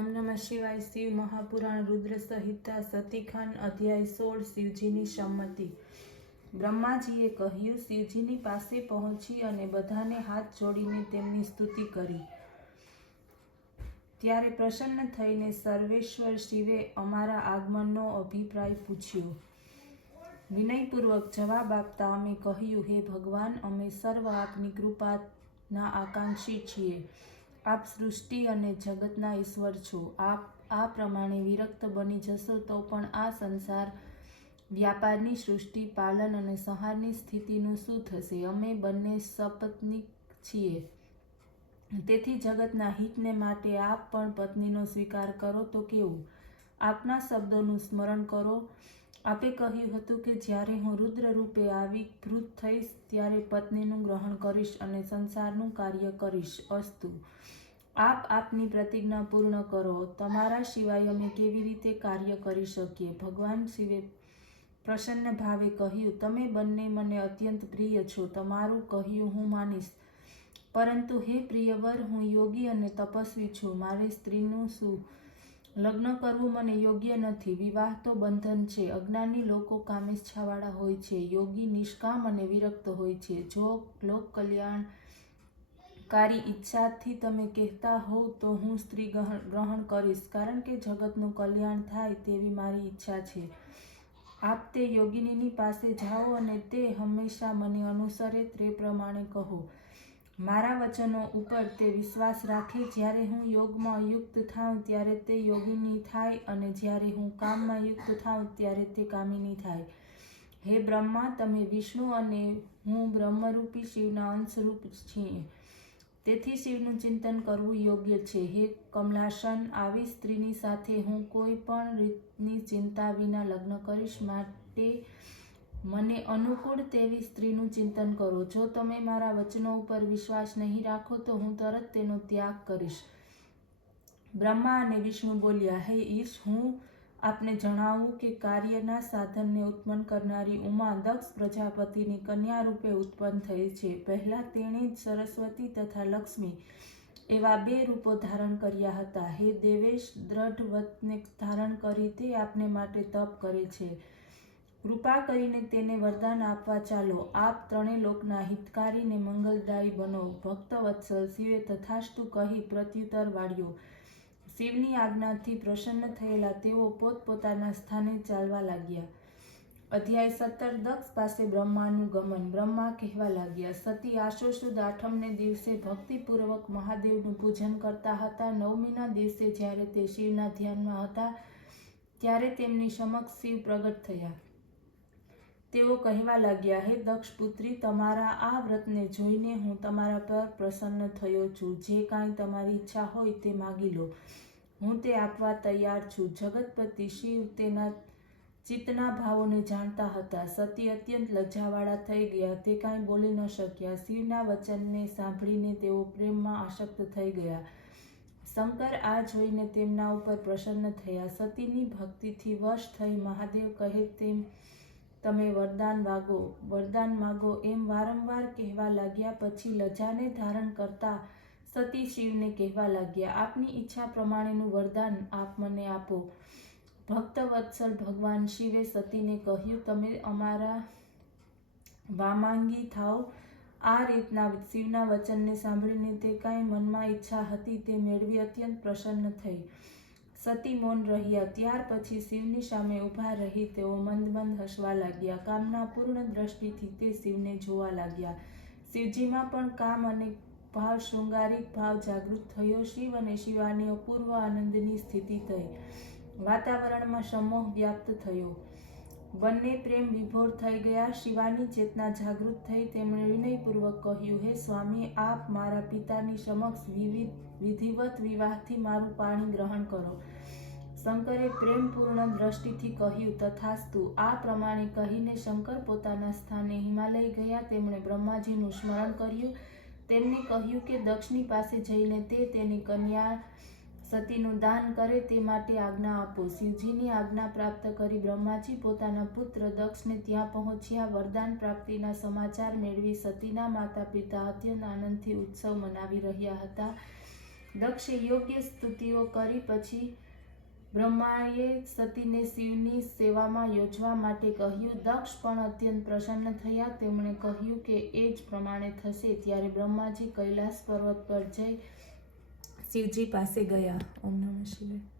ઓમ નમઃ શિવાય। શિવ મહાપુરાણ रुद्र संहिता સતીખાન અધ્યાય 16 શિવજીની સંમતિ। બ્રહ્માજીએ કહ્યું, શિવજીની પાસે પહોંચી અને બધાને હાથ જોડીને તેમની સ્તુતિ કરી। ત્યારે પ્રસન્ન થઈને સર્વેશ્વર શિવે અમારા આગમનનો અભિપ્રાય પૂછ્યો। વિનયપૂર્વક જવાબ આપતા અમે કહ્યું, હે ભગવાન, અમે સર્વ આપની કૃપાના આકાંક્ષી છીએ। આપ સૃષ્ટિ અને જગતના ઈશ્વર છો। આપ આ પ્રમાણે વિરક્ત બની જશો તો પણ આ સંસાર વ્યાપારની સૃષ્ટિ, પાલન અને સંહારની સ્થિતિનું શું થશે? અમે બંને સપત્નીક છીએ, તેથી જગતના હિતને માટે આપ પણ પત્નીનો સ્વીકાર કરો તો કેવું? આપના શબ્દોનું સ્મરણ કરો। આપે કહ્યું હતું કે જ્યારે હું રુદ્ર રૂપે આવિર્ભૂત થઈશ ત્યારે પત્નીનું ગ્રહણ કરીશ અને સંસારનું કાર્ય કરીશ। અસ્તુ। આપ આપની પ્રતિજ્ઞા પૂર્ણ કરો। તમારા સિવાય અમે કેવી રીતે કાર્ય કરી શકીએ? ભગવાન શિવે પ્રસન્ન ભાવે કહ્યું, તમે બંને મને અત્યંત પ્રિય છો। તમારું કહ્યું હું માનીશ, પરંતુ હે પ્રિયવર, હું યોગી અને તપસ્વી છું। મારે સ્ત્રીનું શું? લગ્ન કરવું મને યોગ્ય નથી। વિવાહ તો બંધન છે। અજ્ઞાની લોકો કામેચ્છાવાળા હોય છે, યોગી નિષ્કામ અને વિરક્ત હોય છે। જો લોક કલ્યાણકારી ઈચ્છાથી તમે કહેતા હોવ તો હું સ્ત્રી ગ્રહણ કરીશ, કારણ કે જગતનું કલ્યાણ થાય તેવી મારી ઈચ્છા છે। આપ તે યોગિનીની પાસે જાઓ અને તે હંમેશા મને અનુસરે તે પ્રમાણે કહો। મારા વચનો ઉપર તે વિશ્વાસ રાખે। જ્યારે હું યોગમાં યુક્ત થાઉં ત્યારે તે યોગિની થાય અને જ્યારે હું કામમાં યુક્ત થાઉં ત્યારે તે કામિની થાય। હે બ્રહ્મા, તમે વિષ્ણુ અને હું બ્રહ્મરૂપી શિવના અંશરૂપ છીએ, તેથી શિવનું ચિંતન કરવું યોગ્ય છે। હે કમલાસન, આવી સ્ત્રીની સાથે હું કોઈ પણ રીતની ચિંતા વિના લગ્ન કરીશ, માટે મને અનુકૂળ તેવી સ્ત્રીનું ચિંતન કરો। જો તમે મારા વચનો ઉપર વિશ્વાસ નહીં રાખો તો હું તરત તેનો ત્યાગ કરીશ। બ્રહ્મા અને વિષ્ણુ બોલ્યા, હે ઈશ, હું આપને જણાવું કે કાર્યના સાધનને ઉત્પન્ન કરનારી ઉમા દક્ષ પ્રજાપતિની કન્યા રૂપે ઉત્પન્ન થઈ છે। પહેલા તેણે જ સરસ્વતી તથા લક્ષ્મી એવા બે રૂપો ધારણ કર્યા હતા। હે દેવેશ, દ્રઢ વ્રતને ધારણ કરી તે આપને માટે તપ કરે છે। કૃપા કરીને તેને વરદાન આપવા ચાલો। આપ ત્રણે લોકના હિતકારી ને મંગલદાયી બનો। ભક્તવત્સલ શિવે તથાસ્તુ કહી પ્રત્યુત્તર વાળ્યો। શિવની આજ્ઞાથી પ્રસન્ન થયેલા તેઓ પોતપોતાના સ્થાને ચાલવા લાગ્યા। અધ્યાય 17 દક્ષ પાસે બ્રહ્માનું ગમન। બ્રહ્મા કહેવા લાગ્યા, સતી આસો સુદ આઠમને દિવસે ભક્તિપૂર્વક મહાદેવનું પૂજન કરતા હતા। નવમીના દિવસે જ્યારે તે શિવના ધ્યાનમાં હતા ત્યારે તેમની સમક્ષ શિવ પ્રગટ થયા। તેઓ કહેવા લાગ્યા, હે દક્ષપુત્રી, તમારા આ વ્રતને જોઈને હું તમારા પર પ્રસન્ન થયો છું। જે કાંઈ તમારી ઈચ્છા હોય તે માગી લો, હું તે આપવા તૈયાર છું। જગતપતિ શિવ તેના ચિત્તના ભાવોને જાણતા હતા। સતી અત્યંત લજ્જાવાળા થઈ ગયા, તે કાંઈ બોલી ન શક્યા। શિવના વચનને સાંભળીને તેઓ પ્રેમમાં આસક્ત થઈ ગયા। શંકર આ જોઈને તેમના ઉપર પ્રસન્ન થયા। સતીની ભક્તિથી વશ થઈ મહાદેવ કહે તેમ તમે વરદાન માગો એમ વારંવાર કહેવા લાગ્યા। પછી લજાને ધારણ કરતા સતી શિવને કહેવા લાગ્યા, આપની ઈચ્છા પ્રમાણેનું વરદાન આપ મને આપો। ભક્તવત્સલ ભગવાન શિવે સતીને કહ્યું, તમે અમારા વામાંગી થાઓ। આ રીતના શિવના વચનને સાંભળીને તે કાંઈ મનમાં ઈચ્છા હતી તે મેળવી અત્યંત પ્રસન્ન થઈ। સતી મૌન રહ્યા। ત્યાર પછી શિવની સામે ઊભા રહી તેઓ મંદ મંદ હસવા લાગ્યા। કામના પૂર્ણ દ્રષ્ટિથી તે શિવને જોવા લાગ્યા। શિવજીમાં પણ કામ અને ભાવ, શૃંગારિક ભાવ જાગૃત થયો। શિવ અને શિવાની અપૂર્વ આનંદની સ્થિતિ થઈ। વાતાવરણમાં સમોહ વ્યાપ્ત થયો। બંને પ્રેમ વિભોર થઈ ગયા। શિવાની ચેતના જાગૃત થઈ। તેમણે વિનયપૂર્વક કહ્યું, હે સ્વામી, આપ મારા પિતાની સમક્ષ વિધિવત વિવાહથી મારું પાણી ગ્રહણ કરો। શંકરે પ્રેમપૂર્ણ દ્રષ્ટિથી કહ્યું, તથાસ્તુ। આ પ્રમાણે કહીને શંકર પોતાના સ્થાને હિમાલય ગયા। તેમણે બ્રહ્માજીનું સ્મરણ કર્યું। તેમને કહ્યું કે દક્ષની પાસે જઈને તે તેની કન્યા સતીનું દાન કરે તે માટે આજ્ઞા આપો। શિવજીની આજ્ઞા પ્રાપ્ત કરી બ્રહ્માજી પોતાના પુત્ર દક્ષને ત્યાં પહોંચ્યા। વરદાન પ્રાપ્તિના સમાચાર મેળવી સતીના માતા પિતા અત્યંત આનંદથી ઉત્સવ મનાવી રહ્યા હતા। દક્ષે યોગ્ય સ્તુતિઓ કરી પછી બ્રહ્માએ સતીને શિવની સેવામાં યોજવા માટે કહ્યું. દક્ષ પણ અત્યંત પ્રસન્ન થયા. તેમણે કહ્યું કે એ જ પ્રમાણે થશે. ત્યારે બ્રહ્માજી કૈલાસ પર્વત પર જઈ શિવજી પાસે ગયા. ઓમ નમઃ શિવાય.